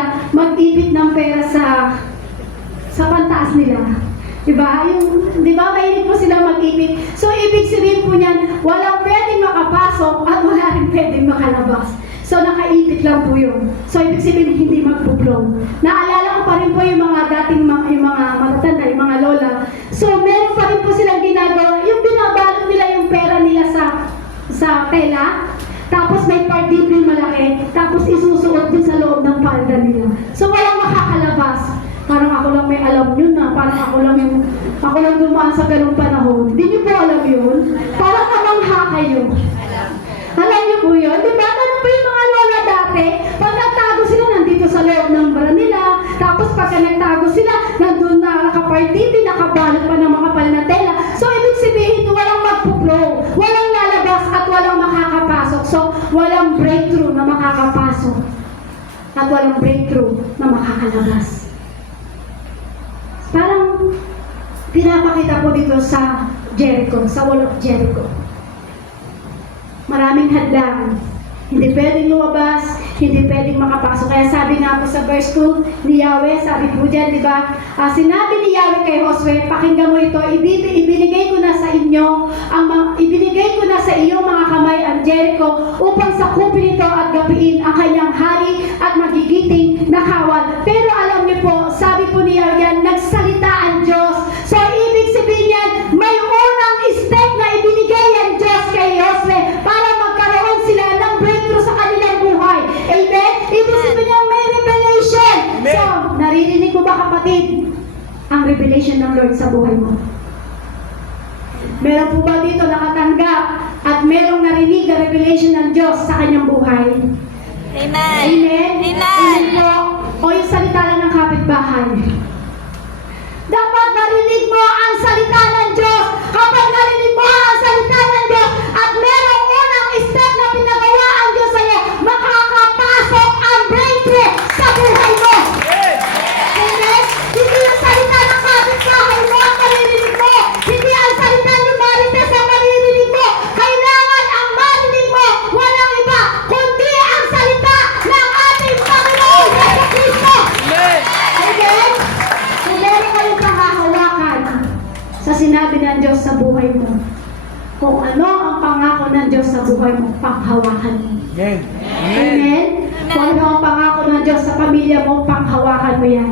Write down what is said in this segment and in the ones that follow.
sila mag-ipit ng pera sa pantaas nila. Diba? Diba, mahilig po sila mag-ipit. So, ibig sabihin po niyan, walang pwedeng makapasok at wala rin pwedeng makalabas. So, nakaipit lang po yun. So, ibig sabihin, hindi magpo-flow. Naalala ko pa rin po yung mga dating yung mga matatanda, yung mga lola. So, meron pa rin po silang ginagawa. Yung binabalot nila yung pera nila sa tela. Tapos may part dito yung malaki. Tapos isusuot din sa loob ng palda nila. So, walang makakalabas. Parang ako lang may alam yun na. Parang ako lang dumaan sa ganung panahon. Hindi niyo po alam yun? Parang kamangha kayo. Alam niyo po yun? Diba? Ano po yung mga lola dati? Pag nagtago sila, nandito sa loob ng bra nila. Tapos pagka nagtago sila, nandun na nakapartiti, nakabalot pa ng mga palnatela. So, ibig sabihin, walang magpuplow, walang lalabas at walang makakapasok. So, walang breakthrough na makakapasok. At walang breakthrough na makakalabas. Parang pinapakita po dito sa Jericho, sa wall of Jericho. Maraming hadlang. Hindi pwedeng lumabas, hindi pwedeng makapasok. Kaya sabi nga po sa verse 2 ni Yahweh, sabi po dyan, di ba? Sinabi ni Yahweh kay Josue, pakinggan mo ito, ibinigay ko na sa inyo, ibinigay ko na sa iyo mga kamay ang Jericho upang sakupin ito at gapiin ang kanyang hari at magigiting na kawal. Pero alam niyo po, sabi po ni Yahweh yan, nagsalita ang Diyos. So, ibig sabihin yan, may unang step na ibinigay ang Diyos kay Josue para magkaroon sila ng breakthrough sa kanilang buhay. Amen? Ibig sabihin niya, may revelation. Amen. So, naririnig mo ba kapatid ang revelation ng Lord sa buhay mo? Meron po ba dito nakatanggap at merong narinig na revelation ng Diyos sa kanyang buhay? Amen. Amen? Amen. Amen po. O yung salita lang ng kapitbahay. Dapat narinig mo ang salita ng Diyos. Kapag narinig mo ang salita ng Diyos at merong unang step na pinagawa ang Diyos sa iyo, makakapasok ang breakthrough sa buhay mo. Amen? Hindi ang salita ng kapitbahay mo ang maririnig mo. Hindi ang salita ni Marites ang maririnig mo. Kailangan ang marinig mo, walang iba, kundi ang salita ng ating Panginoon Jesucristo. Amen. Amen? Kung meron kayong panghahawakan sa sinabi ng Diyos sa buhay mo, kung ano ang pangako ng Diyos sa buhay mo, panghawakan mo. Amen. Amen? Kung ano ang pangako ng Diyos sa pamilya mo, panghawakan mo yan.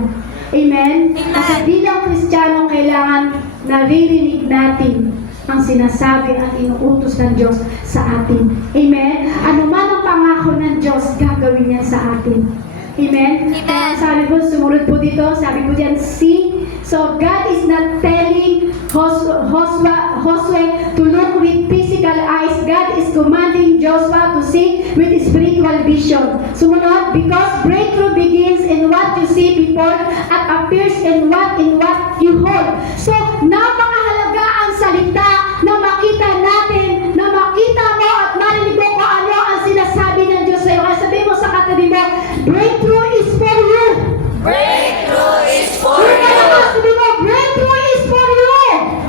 Amen? Kasi bilang Kristiyano, kailangan naririnig natin ang sinasabi at inuutos ng Diyos sa atin. Amen? Ano man ang pangako ng Diyos, gagawin niya sa atin. Amen? Kaya sabi po, sumunod po dito, sabi po diyan, see? So, God is not telling Josue to look with physical eyes. God is commanding Joshua to see with spiritual vision. Sumunod, because breakthrough begins in what you see before at appears in what you hold. So, napakahalaga ang salita na makita natin, na makita mo at marinig mo kung ano ang sinasabi ng Diyos sa iyo. Kaya sabihin mo sa katabi mo, breakthrough is for you. Breakthrough is for Yung you. sabihin mo, breakthrough is for you.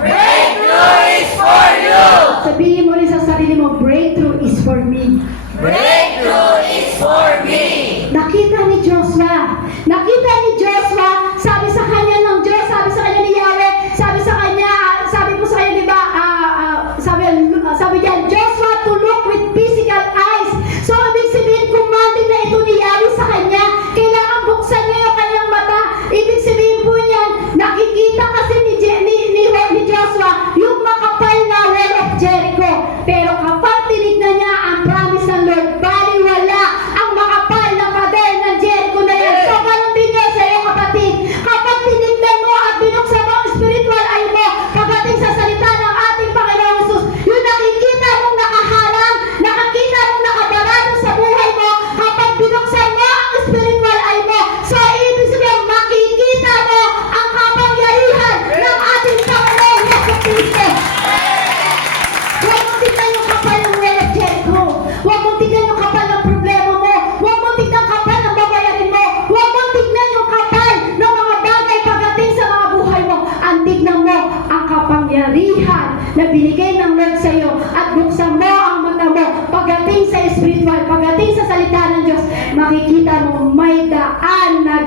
Breakthrough is for you. Sabihin mo rin sa sarili mo, breakthrough is for me. Breakthrough is for me. Nakita ni Joshua. Nakita ni Joshua, sabi sa kanya ng Diyos, sabi sa kanya ni Yahweh, sabi sa kanya, sabi po sa kanya, di ba, sabi diyan, Joshua to look with physical eyes. So, ibig sabihin, commanding na ito ni Yahweh sa kanya. Kailangan buksan niya yung kanyang mata. Ibig sabihin po niyan, nakikita kasi ni Joshua yung makapal na wall of Jericho. Pero kapag tinignan niya ang promise ng Lord, baliwala ang makapal na pader ng Jericho na yan. So, ganun din yan sa iyo, kapatid.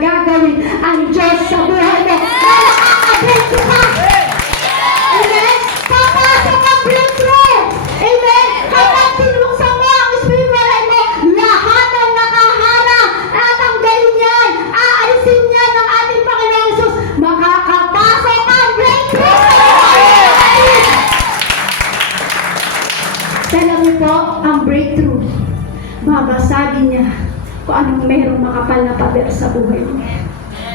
gagawin ang Diyos sa buhay mo. Nakaka-breakthrough ka! Amen? Papasok ang breakthrough! Amen? Kapag tinuksan mo ang spiritual life mo, lahat ng nakaharang at ang galing niyan, aalisin niya ng ating Panginoon Jesus, makakapasok ang breakthrough sa buhay! Alam niyo po, ang breakthrough, babasagin niya kung anong merong makapal na pader sa buhay mo.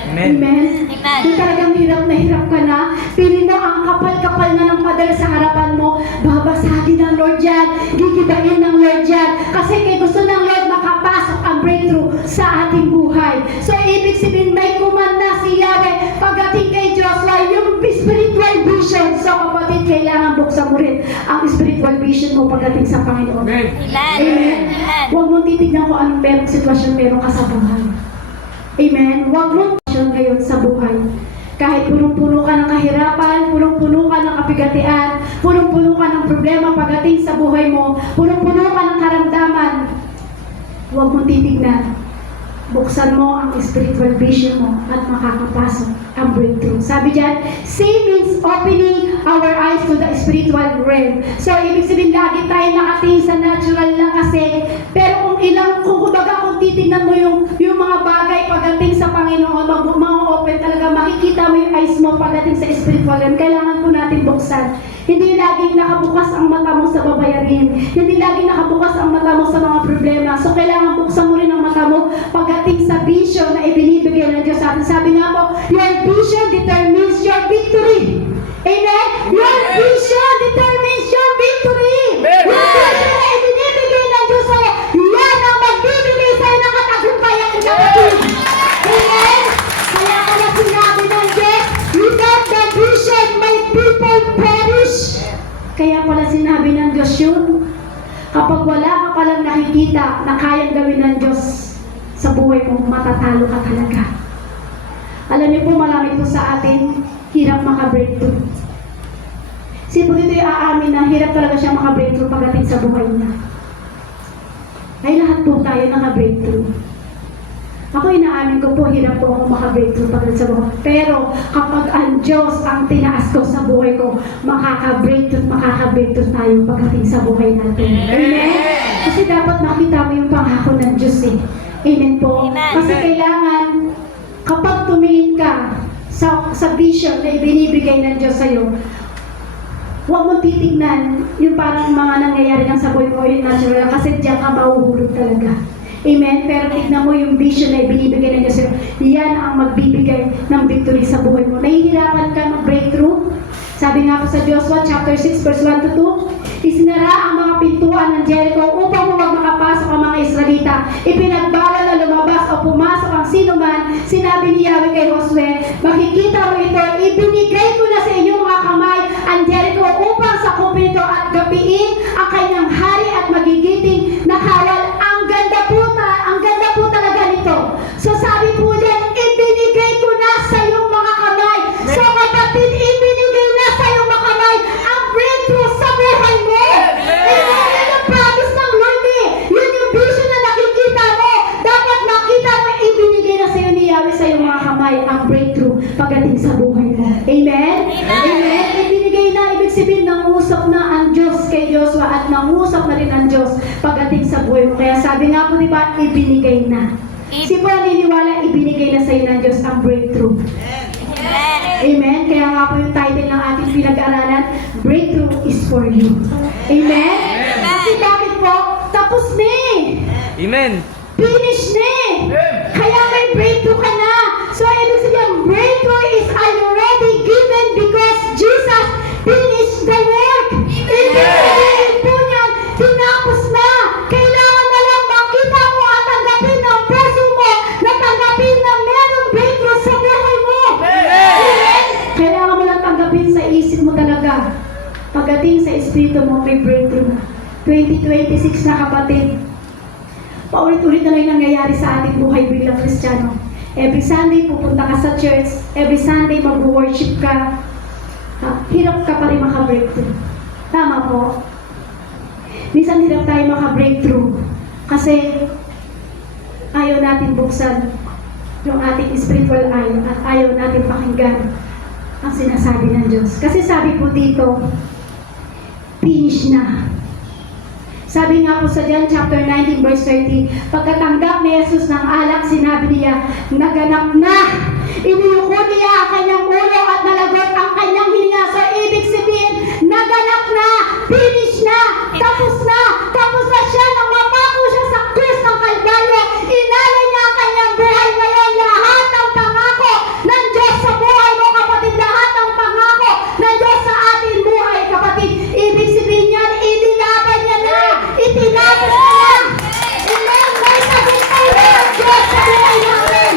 Amen. Amen? Amen. Kung talagang hirap ka na, pili mo ang kapal-kapal na ng pader sa harapan mo, babasagin ng Lord yan, gigibain ng Lord yan, kasi kay gusto ng Lord makapasok ang breakthrough sa ating buhay. So, ibig sabihin, may kumanda si Yahweh pagdating kay Joshua, yung spiritual vision. So, kapatid, kailangan buksan mo rin ang spiritual vision mo pagdating sa Panginoon. Amen. Amen. Amen. Amen. Huwag mo titignan kung anong merong sitwasyon meron ka sa buhay. Amen. Huwag mo sitwasyon ngayon sa buhay. Kahit punong-puno ka ng kahirapan, punong-puno ka ng kapigatian, punong-puno ka ng problema pagdating sa buhay mo, punong-puno ka ng karamdaman, huwag mo titignan. Buksan mo ang spiritual vision mo at makakapasok ang breakthrough. Sabi dyan, see means opening our eyes to the spiritual realm. So, ibig sabihin, lagi tayo nakatingin sa natural lang kasi, pero kung kumbaga, kung titignan mo yung mga bagay pagdating sa Panginoon, ma-open talaga, makikita mo yung eyes mo pagdating sa spiritual realm. Kailangan po natin buksan. Hindi laging nakabukas ang mata mo sa babayarin. Hindi laging nakabukas ang mata mo sa mga problema. So, kailangan buksan mo rin ang mata mo pagdating sa vision na ibinibigay ng Diyos sa atin. Sabi nga po, your vision determines your victory. Amen? Your vision determines your victory. Your vision na ibinibigay ng Diyos sa'yo, yan ang magbibigay sa'yo ng katagumpayan ng kapatid. Amen? Kaya pala sinabi ng Diyos, without the vision, my people perish. Kaya pala sinabi ng Diyos yun, kapag wala ka palang nakikita na kayang gawin ng Diyos sa buhay mo, matatalo ka talaga. Alam niyo po, marami po sa atin, hirap maka-breakthrough. Si po dito yung aamin na hirap talaga siya maka-breakthrough pagdating sa buhay niya. Ay lahat po tayo naka-breakthrough. Ako inaamin ko po, hirap po ako maka-breakthrough pagdating sa buhay. Pero kapag ang Diyos ang tinaas ko sa buhay ko, makaka-breakthrough tayo pagdating sa buhay natin. Amen? Kasi dapat makita mo yung pangako ng Diyos eh. Amen po? Amen. Kasi kailangan, kapag tumingin ka sa vision na ibinibigay ng Diyos sa'yo, huwag mong titignan yung parang mga nangyayari ng sa buhay mo, yung natural, kasi diyan ka mahuhulog talaga. Amen? Pero tignan mo yung vision na ibinibigay ng Diyos sa'yo, yan ang magbibigay ng victory sa buhay mo. Nahihirapan ka mag-breakthrough? Sabi nga po sa Joshua chapter 6 verse 1 to 2, isinara ang mga pintuan ng Jericho upang huwag makapasok ang mga Israelita. Ipinagbawal na lumabas o pumasok ang sinuman. Sinabi ni Yahweh kay Josue, makikita mo ito, ibinigay ko na sa inyong mga kamay ang Jericho upang sakupin ito at gapiin ang kanyang hari at magigiting na kawal. Ang ganda po talaga nito. So sabi po dyan, ibinigay ko na sa iyong mga kamay. So kapatid, ibinigay na sa iyong mga kamay ang breakthrough sa buhay mo. Amen. Yan ang promise ng Lord eh. Yun yung vision na nakikita mo. Dapat makita mo, ibinigay na sa iyo ni Yahweh sa iyong mga kamay ang breakthrough pagdating sa buhay mo. Amen? Amen. Ibinigay na, ibig sabihin, nangusap na ang Diyos kay Joshua at nangusap na rin ang Diyos pagdating sa buhay mo. Kaya sabi nga po, di ba, ibinigay na. Si po naniniwala, ibinigay na sa iyo ng Diyos ang breakthrough. Amen. Amen? Kaya nga po yung title ng ating pinag-aralan, Breakthrough is for you. Amen? Kasi bakit po? Tapos na eh. Amen. Finish na eh. Kaya may breakthrough ka na. So, ibig sabihin, breakthrough is already given because Jesus finished the work. Ibig sabihin po niyan, tinapos na. Kailangan na lang makita mo at tanggapin ng puso mo na tanggapin na merong breakthrough sa buhay mo. Amen? Kailangan mo lang tanggapin sa isip mo talaga. Pagdating sa espiritu mo, may breakthrough na. 2026 na kapatid. Paulit-ulit na lang nangyayari sa ating buhay bilang Kristiyano. Every Sunday pupunta ka sa church, every Sunday mag-worship ka, hirap ka pa rin maka-breakthrough. Tama po. Minsan hirap tayo maka-breakthrough kasi ayaw natin buksan yung ating spiritual eye at ayaw natin pakinggan ang sinasabi ng Diyos. Kasi sabi po dito, finish na. Sabi nga po sa John chapter 19 verse 30, pagkatanggap ni Jesus ng alak, sinabi niya, naganap na! Iniyuko niya ang kanyang ulo at nalagot ang kanyang hininga. So, ibig sabihin, naganap na! Finish na! Tapos na! Tapos na siya! Nang mapako siya sa krus ng Kalbaryo, inalay niya ang kanyang buhay. Ngayon, lahat ng pangako ng Diyos sa buhay mo, kapatid, lahat ng pangako ng Diyos sa ating buhay, kapatid, ibig sabihin niyan, inilaban niya na! Itinapos na na! Amen! May tagumpay na ang Diyos sa buhay natin!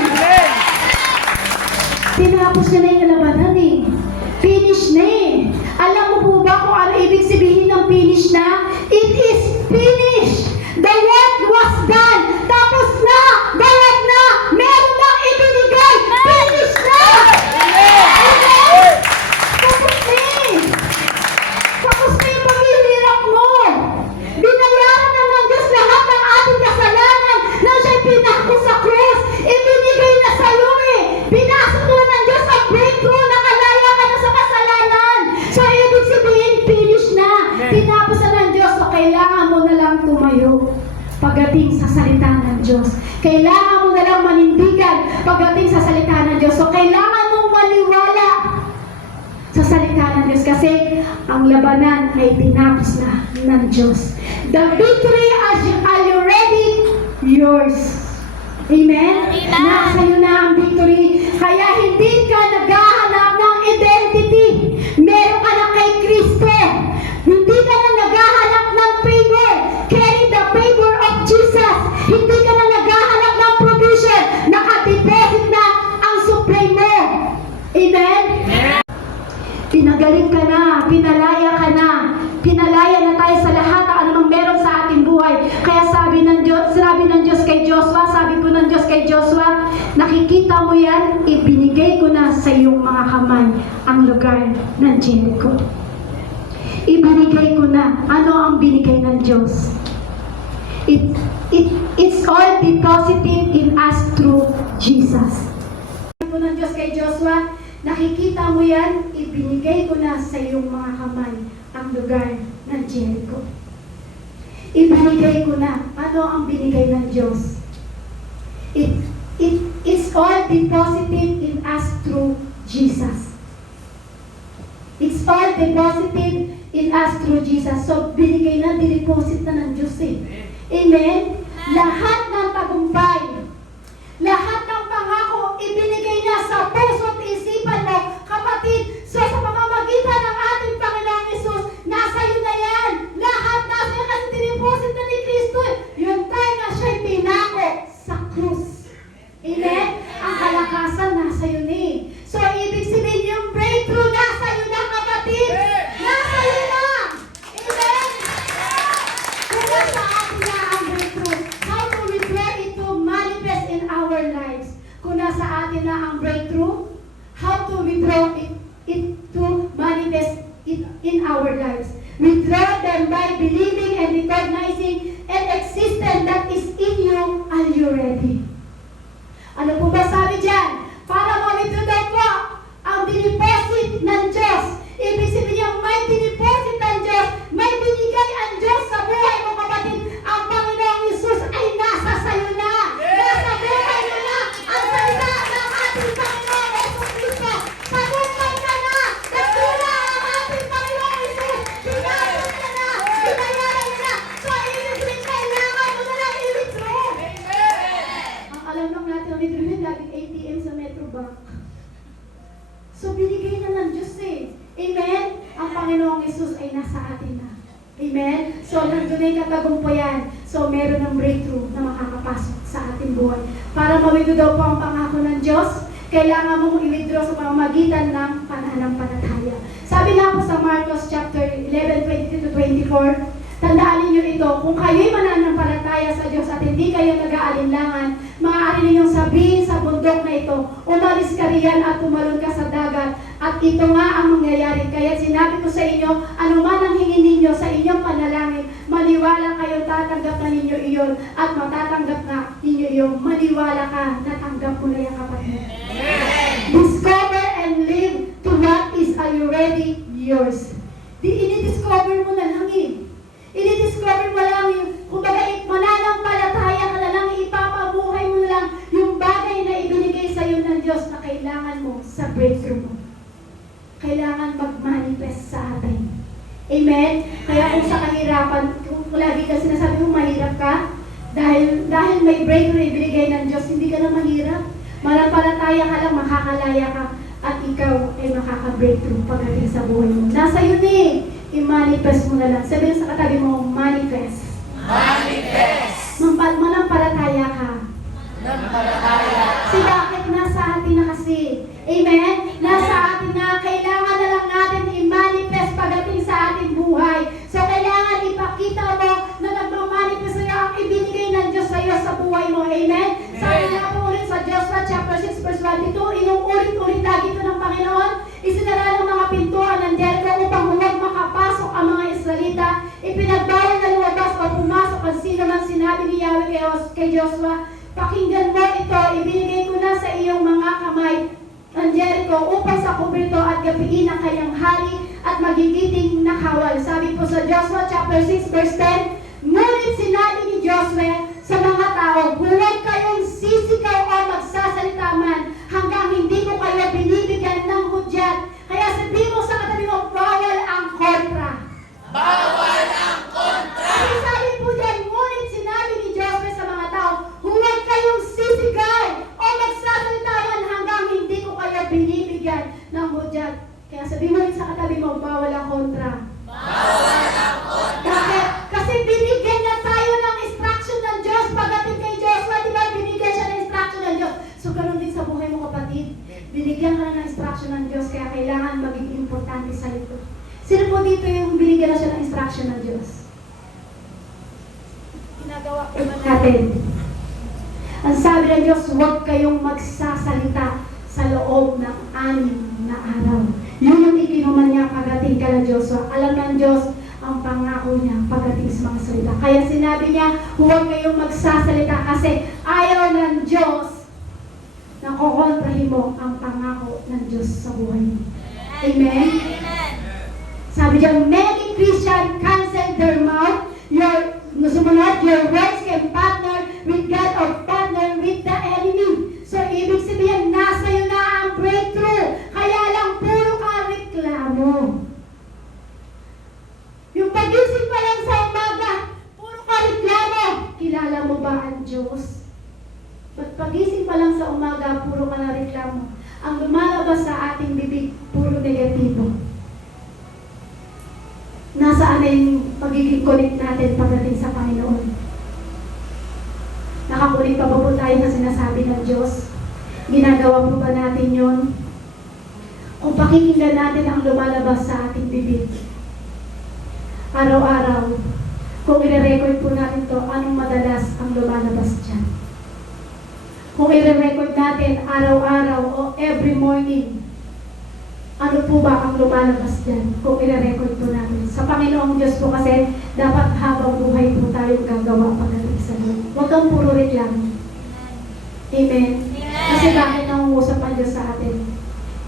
Tinapos niya na yung labanan eh. Finish na eh. Alam mo po ba kung ano ibig sabihin ng finish na? It is finished. The work was done. Tapos na. Bayad na. Meron nang ibinigay. Finish na. Amen. Tapos na eh. Tapos na yung paghihirap mo. Binayaran na ng Diyos lahat ng ating kasalanan na siya'y pinako sa krus. Ibinigay na sa iyo eh. Binasok na ng Diyos ang breakthrough. Nakalaya ka na sa kasalanan. So, ibig sabihin, finish na. Tinapos na ng Diyos. So, kailangan mo na lang tumayo pagdating sa salita ng Diyos. Kailangan mo na lang manindigan pagdating sa salita ng Diyos. So, kailangan mong maniwala sa salita ng Diyos kasi ang labanan ay tinapos na ng Diyos. The victory is already yours. Amen? Amen. Nasa iyo na ang victory. Kaya hindi ka naghahanap ng identity. Meron ka na kay Kristo. Hindi ka na naghahanap ng favor. Carry the favor of Jesus. Hindi ka na naghahanap ng provision. Nakadeposit na ang supply mo. Amen? Pinagaling ka na, pinalaya ka na, pinalaya na tayo sa lahat ng anumang meron sa ating buhay. Kaya sabi ng Diyos kay Joshua, sabi ko ng Diyos kay Joshua, nakikita mo yan, ibinigay ko na sa iyong mga kamay ang lugar ng Jericho. Ibinigay ko na. Ano ang binigay ng Diyos? It's all deposited in us through Jesus. Sabi ko ng Diyos kay Joshua, nakikita mo yan, ibinigay ko na sa iyong mga kamay ang lugar ng Jericho. Ibinigay ko na. Ano ang binigay ng Diyos? It's all deposited in us through Jesus. It's all deposited in us through Jesus. So, binigay na, dineposit na ng Diyos eh. Amen? Lahat ng tagumpay, lahat ng pangako, ibinigay na sa puso at isipan mo, kapatid. So, sa pamamagitan ng ating Panginoong Hesus, nasa iyo na yan. Lahat nasa iyo kasi diniposit na ni Kristo. Yung tayo na siya'y pinako sa krus. Amen? Ang kalakasan nasa iyo na eh. So, ibig sabihin yung breakthrough nasa iyo na, kapatid. Nasa iyo na. Amen? Kung nasa atin na ang breakthrough, how to withdraw it to manifest in our lives? Kung nasa atin na ang breakthrough, how to withdraw it to manifest it in our lives? Withdraw them by believing and recognizing an existence that is in you. Are you ready? Ano po ba sabi dyan? Para ma-withdraw daw po ang diniposit ng Diyos. Ibig sabihin niya, may diniposit ng Diyos, may binigay ang Diyos sa buhay mo, kapatid. Ang Panginoong Hesus ay nasa sayo na. Nasa buhay mo na. Ang salita ng ating Panginoong Hesus Kristo. Tagumpay ka na. Nagtula ang ating Panginoong Hesus. Pinasok ka na. Pinayaran ka na. So, ibig sabihin, kailangan mo na lang i-withdraw. Ang alam lang natin, ang withdrawin laging ATM sa Metrobank. So, binigay na ng Diyos eh. Amen? Ang Panginoong Hesus ay nasa atin na. Amen? So, nandun ay katagumpayan. So, meron ng breakthrough na makakapasok sa ating buhay. Para ma-withdraw daw po ang pangako ng Diyos, kailangan mong i-withdraw sa pamamagitan ng pananampalataya. Sabi nga po sa Marcos chapter 11:22-24, tandaan ninyo ito, kung kayo'y mananampalataya sa Diyos at hindi kayo nag-aalinlangan, maaari ninyong sabihin sa bundok na ito, umalis ka riyan at tumalon ka sa dagat, at ito nga ang mangyayari. Kaya sinabi ko sa inyo, anuman ang hingin ninyo sa inyong panalangin, maniwala kayo, tatanggap na ninyo iyon. yun at matatanggap nga ninyo yung maniwala ka, natanggap mo na yung kapatid. Discover and live to what is already yours. Ini-discover mo na lang eh. Ini-discover mo lang yung, kumbaga, mananampalataya ka na lang, ipapabuhay mo na lang yung bagay na ibinigay sa iyo ng Diyos na kailangan mo sa breakthrough mo. Kailangan mag-manifest sa atin. Amen? Kaya kung sa kahirapan, kung lagi ka sinasabi mo mahirap ka, dahil may breakthrough ibinigay ng Diyos, hindi ka na mahirap. Manampalataya ka lang, makakalaya ka, at ikaw ay makaka-breakthrough pagdating sa buhay mo. Nasa yun eh. I-manifest mo na lang. Sabihin sa katabi mo, manifest. Manifest. Manampalataya ka. Nampalataya. Si bakit nasa atin na kasi? Amen? Nasa atin na kailangan na lang natin i-manifest pagdating sa ating buhay. So kailangan ipakita mo na nagmamanifest sa'yo ang ibinigay ng Diyos sa'yo sa buhay mo. Amen? Sabi nga po ulit sa Joshua chapter 6 verse 22, inuulit-ulit lagi ito ng Panginoon, isinara ng mga pintuan ng Jericho upang huwag makapasok ang mga Israelita. Ipinagbawal na lumabas o pumasok ang sino man sinabi ni Yahweh kay Joshua. Pakinggan mo ito, ibinigay ko na sa iyong mga kamay ang Jericho upang sa kubrito at gapiin ang kanyang hari at magigiting na kawal. Sabi po sa Joshua chapter 6 verse 10, ngunit sinabi ni Joshua sa mga tao, huwag kayong sisigaw o magsasalita man hanggang hindi ko kayo binibigyan ng hudyat. Kaya sabihin mo sa katabi mo, bawal ang kontra. Bawal ang kontra. Kasi sabi po dyan, ngunit sinabi ni Joshua sa mga tao, huwag kayong sisigaw o magsasalita man hanggang hindi ko kayo binibigyan ng hudyat. Kaya sabihin mo rin sa katabi mo, bawal ang kontra. Bawal ang kontra. Bakit? Kasi binigyan na tayo ng instruction ng Diyos pagdating kay Joshua, di ba? Binigyan siya ng instruction ng Diyos. So, ganun din sa buhay mo, kapatid. Binigyan ka na ng instruction ng Diyos, kaya kailangan maging importante sa ito. Sino po dito yung binigyan na siya ng instruction ng Diyos? Ginagawa po ba natin? Ang sabi ng Diyos, huwag kayong magsasalita sa loob ng 6 na araw. Yun yung ikinuman niya pagdating kay Joshua. Alam ng Diyos ang pangako niya pagdating sa mga salita. Kaya sinabi niya, huwag kayong magsasalita kasi ayaw ng Diyos na kukontrahin mo ang pangako ng Diyos sa buhay mo. Amen? Amen. Sabi niya, many Christians cancel their mouth. Sumunod, your words can partner with God or partner with the enemy. So, ibig sabihin, nasa iyo na ang breakthrough. Kaya lang, puro ka reklamo. Yung pagising pa lang sa umaga, puro ka reklamo. Kilala mo ba ang Diyos? Pagising pa lang sa umaga, puro ka na reklamo. Ang lumalabas sa ating bibig, puro negatibo. Nasaan na yung magiging connect natin pagdating sa Panginoon? Nakakulit pa ba po tayo na sinasabi ng Diyos? Ginagawa po ba natin yon? Kung pakikinggan natin ang lumalabas sa ating bibig, araw-araw, kung i-record po natin to, anong madalas ang lumalabas dyan? Kung i-record natin araw-araw o every morning, ano po ba ang lumalabas dyan kung i-record po natin? Sa Panginoong Diyos po kasi, dapat habang buhay po tayong gagawa pagdating sa Lord. Huwag kang puro reklamo. Amen? Kasi bakit nangungusap ang Diyos sa atin?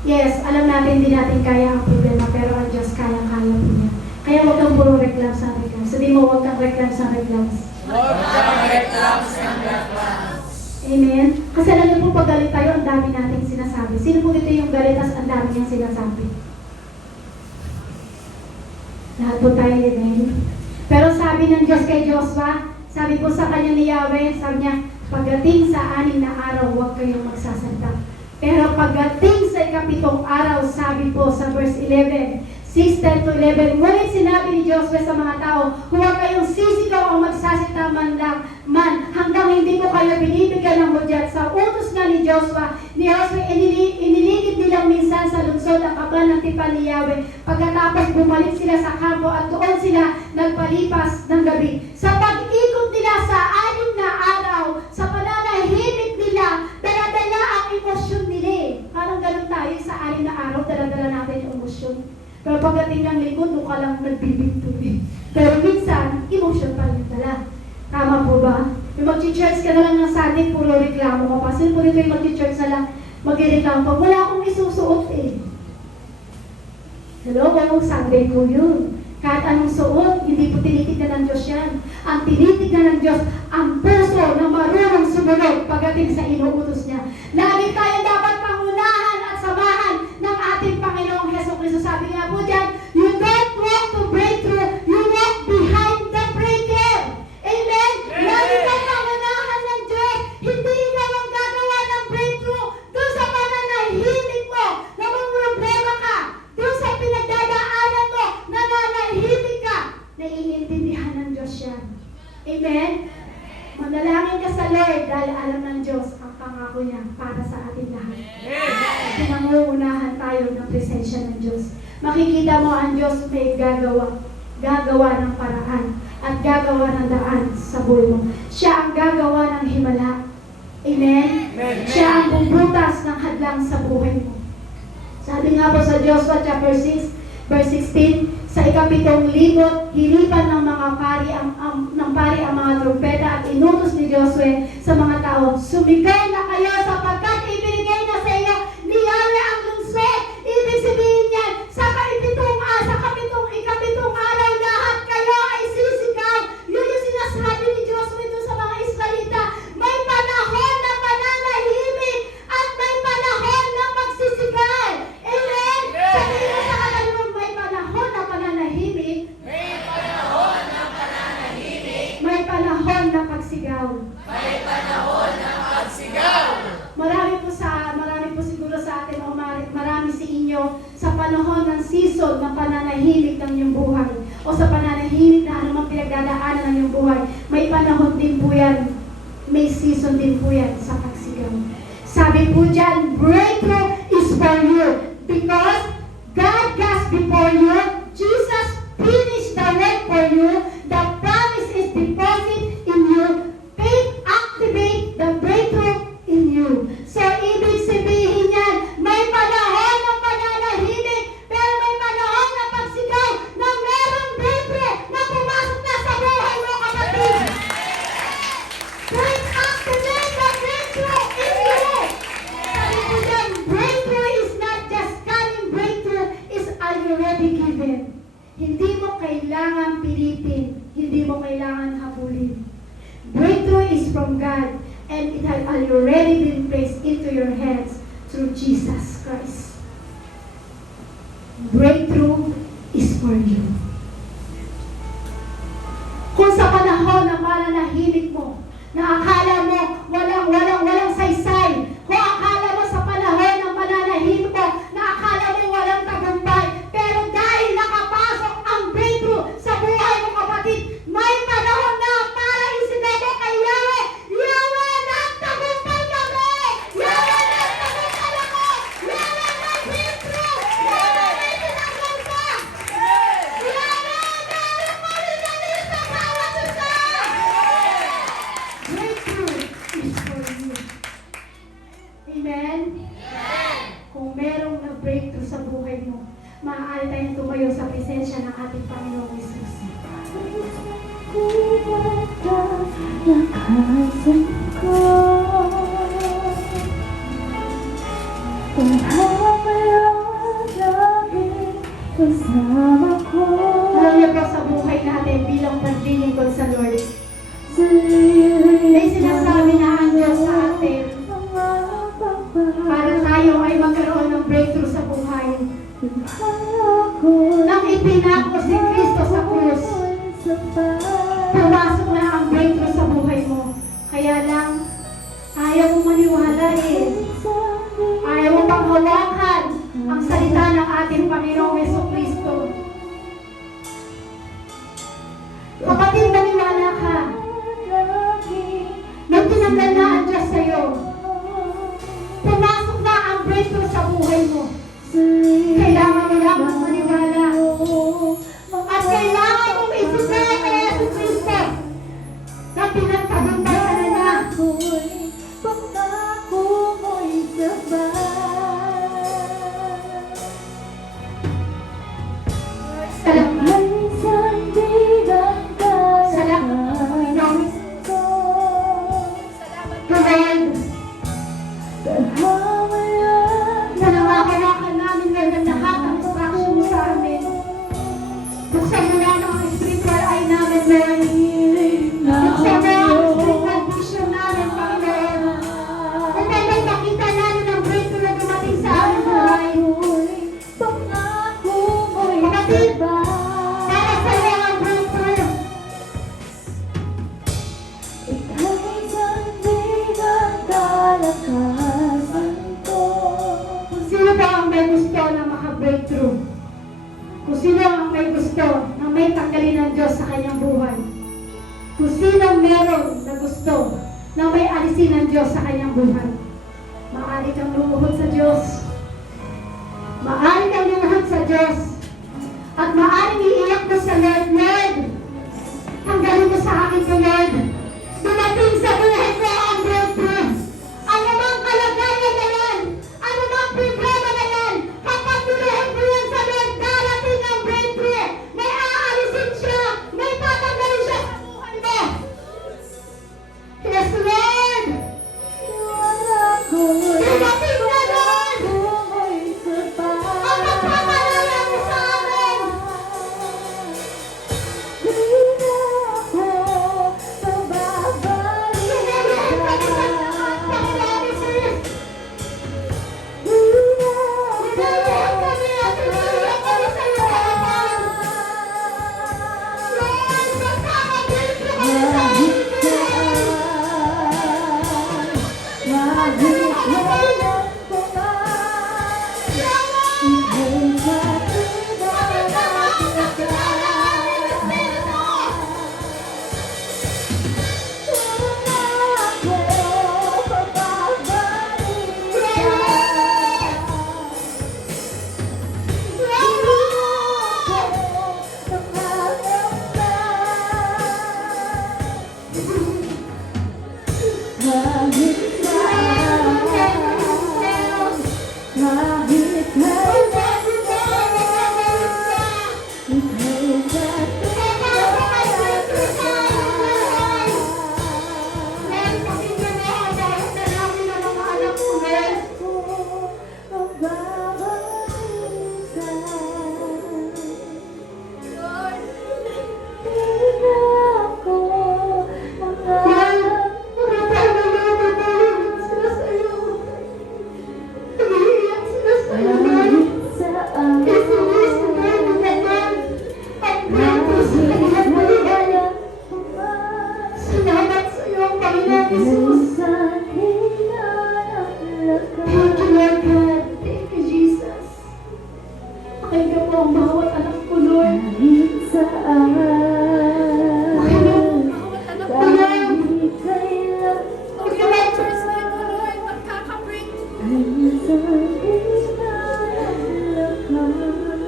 Yes, alam natin hindi natin kaya ang problema, pero ang Diyos kaya-kaya po niya. Kaya huwag kang puro reklam sa reklam. Sabihin mo, huwag kang reklam sa reklams. Huwag kang reklams ng reklams. Amen? Kasi alam niyo po, pag galit tayo, ang dami nating sinasabi. Sino po dito yung galit, as ang dami niyang sinasabi? Lahat po tayo, amen? Pero sabi ng Diyos kay Joshua, sabi po sa kanya ni Yahweh, sabi niya, pagdating sa 6 na araw, huwag kayong magsasalita. Pero pagdating sa 7th araw, sabi po sa verse 11, 6:10-11, ngunit sinabi ni Joshua sa mga tao, huwag kayong sisigaw o magsasalita man hanggang hindi ko kayo binibigyan ng hudyat. Sa utos nga ni Joshua, iniligid nilang minsan sa lungsod ang kaban ng tipan ni Yahweh. Pagkatapos bumalik sila sa kampo at doon sila nagpalipas ng gabi. Sa pag-ikot nila sa 6 na araw, sa pananahimik nila, dala-dala ang emosyon nila. Parang ganun tayo sa 6 na araw, dala-dala natin yung emosyon. Pero pagdating ng lingkod, doon ka lang nagbibigtuloy. Pero minsan, emotion pa rin dala. Tama po ba? Yung mag-church ka na lang ng Sunday, puro reklamo ka pa. Sino po dito yung mag-church na lang, mag-reklamo pa? Wala akong isusuot eh. Hello, kung Sunday po yun. Kahit anong suot, hindi po tinitignan ng Diyos yan. Ang tinitignan ng Diyos, ang puso na marunong sumunod pagdating sa inuutos niya. Lagi tayo dapat pangunahan at samahan ng ating Panginoong Hesukristo. Sabi nga po dyan, you don't walk to breakthrough, you walk behind the breaker. Amen? Lagi tayo pangunahan ng Diyos. Hindi ikaw ang gagawa ng breakthrough. Doon sa pananahimik mo, na problema ka. Doon sa pinagdadaanan mo, nananahimik ka. Naiintindihan ng Diyos yan. Amen? Manalangin ka sa Lord dahil alam ng Diyos ang pangako niya para sa ating lahat. Pinanguunahan tayo ng presensya ng Diyos. Makikita mo ang Diyos may gagawa ng paraan at gagawa ng daan sa buhay mo. Siya ang gagawa ng himala. Amen? Siya ang bubutas ng hadlang sa buhay mo. Sabi nga po sa Joshua chapter 6, verse 16, sa ikapitong libot, hilipan ng mga pari ang mga trumpeta at inutos ni Josue sa mga tao, sumigaw na kayo sapagkat ibinigay na sa iyo ni Yahweh ang lungsod. Ibig sabihin niyan, sa ikapitong araw lahat kayo ay sisigaw. Yun yung sinasabi ni Josue dun sa mga Israelita. May panahon na pananahimik at may panahon na magsisigaw. Amen? Sabihin mo sa kanila, may panahon na pananahimik. May panahon ng pananahimik. May panahon na pagsigaw. May panahon ng pagsigaw. Marami po siguro sa atin o marami sa inyo sa panahon ng season ng pananahimik ng iyong buhay o sa pananahimik na anumang pinagdadaanan ng iyong buhay. May panahon din po yan. May season din po yan sa pagsigaw. Sabi po dyan, breakthrough is for you because God goes before you. Jesus finished the work for you. The promise is deposit in you. Faith activate the breakthrough in you. So, ibig sabihin yan, may panahon ng pananahimik, pero may panahon na pagsigaw na merong breakthrough na pumasok na sa buhay mo, kapatid. Faith activate the breakthrough in you. Sabi ko dyan, breakthrough is not just coming, breakthrough is already given. Hindi mo kailangan pilitin, hindi mo kailangan habulin. Breakthrough is from God, and it has already been placed into your hands through Jesus Christ. Breakthrough is for you. Kung sa panahon na mananahimik mo, na akala mo walang saysay, kung akala mo sa panahon ng mananahimik mo, na akala mo walang tagumpay, pero dahil nakapasok ang breakthrough sa buhay mo, kapatid, may panahon na para isigaw mo kay Yahweh, Yahweh, nagtagumpay kami! Yahweh, nagtagumpay ako! Yahweh, may breakthrough! Yahweh, may tinanggal ka! Yahweh, meron mo rin kami sa bawat isa! Breakthrough is for you. Amen? Kung merong na-breakthrough sa buhay mo, maaari tayong tumayo sa presensya ng ating Panginoong Jesus. Lakasan ko kung mayroon lagi kasama ko. Alam niyo po sa buhay natin bilang paglilingkod sa Lord, May may sinasabi na ang Diyos sa atin para tayo ay magkaroon ng breakthrough sa buhay. Nang ipinako si Kristo sa krus, pumasok na ang breakthrough sa buhay mo. Kaya lang, ayaw mo maniwala eh. Ayaw mo pang hawakan ang salita ng ating Panginoong Jesucristo. Kapatid, maniwala ka. Nang tinanggal na ang Diyos sa'yo, pumasok na ang breakthrough sa buhay mo. Kailangan mo lamang maniwala. At kailangan mong isipin kay Jesucristo na pinagtagumpay ka na niya. Pangako mo'y sabay. Salamat. May sandigan ka Salamat, Panginoon. sino ang may gusto na may tanggalin ng Diyos sa kanyang buhay. Kung sino meron na gusto na may alisin ng Diyos sa kanyang buhay. Maaari kang lumuhod sa Diyos. Maaari kang lumuhod sa Diyos. At maaari iiyak mo sa Lord, Lord, tanggalin mo sa akin ko, Lord. Dumating sa buhay ko ang breakthrough. Ano mang kalagayan na yan, ano mang problema na yan, kapatuloyin mo yan sa Lord, darating ang breakthrough. May aalisin siya, may tatanggalin siya sa buhay mo. Yes, Lord! Dumating na, Lord! Ang pagpamalaya mo sa amin! Sinabihan kami sa lahat, Panginoon Jesus! Sinabihan kami at sinabihan kami sa iyo kahapon! Lord, magkakabreakthrough kami sa aming buhay! Salamat sa iyo, Panginoon Jesus. Thank you, Lord God. Thank you, Jesus. Pakinggan mo ang bawat anak ko, Lord. Pakinggan mo ang bawat anak ko, Lord. Huwag yung mentors niya mo, Lord. Magkakabring.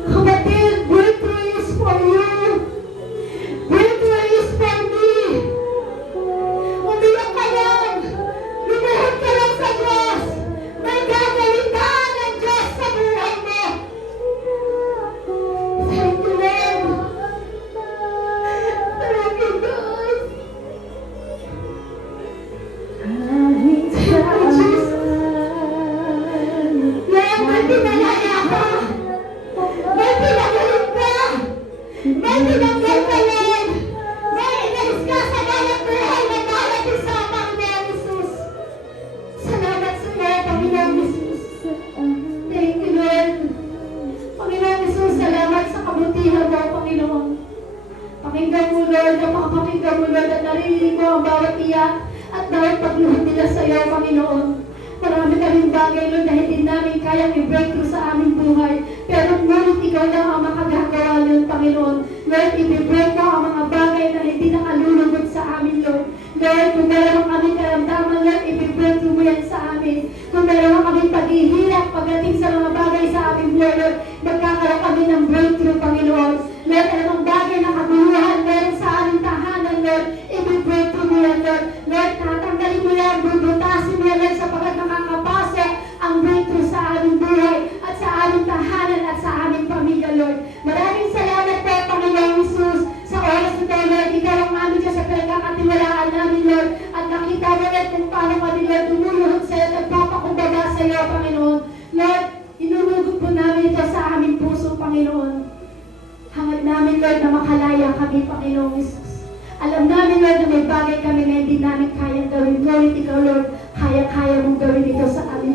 Kapatid, breakthrough is for you. Breakthrough is for me. Umiyak ka lang. Lumuhod ka lang sa Diyos. May gagawin ka ng Diyos sa buhay mo. Thank you, Lord. Thank you, God. Thank you, Jesus. Lord, may pinalaya ka. May pinagaling ka. May tinanggal ka, Lord. May inalis ka sa dalang buhay na darating sa Panginoon Jesus. Salamat sa iyo, Panginoon Jesus. Thank you, Lord. Panginoon Jesus, salamat sa kabutihan mo, Panginoon. Pakinggan mo, Lord, napakapakinggan mo, Lord, at narinig mo ang bawat iyak at bawat pagluhod nila sa iyo, Panginoon. Marami kaming bagay, Lord, na hindi namin kayang i-breakthrough sa aming buhay. Pero ngunit ikaw lang ang makagagawa yun, Panginoon. Lord, i-break mo ang mga bagay na hindi nakalulugod sa amin, Lord. Lord, kung meron kami karamdaman, Lord, i-breakthrough mo yan sa amin. Kung meron kami paghihirap pagdating sa mga bagay sa aming buhay, Lord, magkakaroon kami ng breakthrough, Panginoon. Lord, anong bagay na kabuluhan meron sa aming tahanan, Lord, i-breakthrough mo yan, Lord. Lord, tatanggalin mo yan, bubutasin mo yan, Lord, sapagkat nakakapasok ang breakthrough sa aming buhay at sa aming tahanan at sa aming pamilya, Lord. Maraming salamat po, Panginoon Jesus, sa oras na tayo, Lord. Ikaw ang aming Diyos sa pinagkakatiwalaan namin, Lord. At nakita mo, Lord, kung paano kami, Lord, tumulong sa iyo, nagpapakumbaba sa iyo, Panginoon. Lord, inunugot po namin ito sa aming puso, Panginoon. Hangad namin, Lord, na makalaya kami, Panginoon Jesus. Alam namin, Lord, na may bagay kami na hindi namin kayang gawin. Ngunit ikaw, Lord, kaya-kaya mong gawin ito sa aming